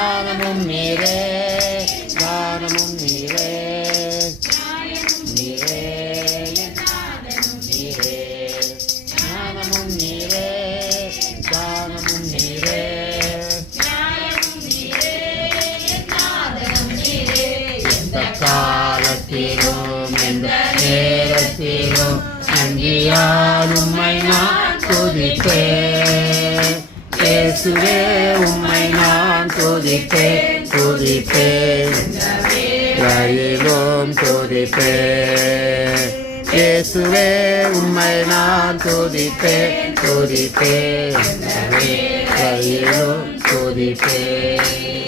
ஞானமும் நீரே, ஞானமும் நீரே, நீரே நீரே, ஞானமும் நீரே, ஞானமும் நீரே, எந்த காலத்திலும் எந்த நேரத்திலும் நன்றியால் உம்மை நான் துதிப்பேன். இயேசுவே உம்மை நான் துதிப்பேன், துதிப்பேன், ரயிலும் துதிப்பேன். இயேசுவே உம்மை நான் துதிப்பேன், துதிப்பேன், ரயிலும் துதிப்பேன்.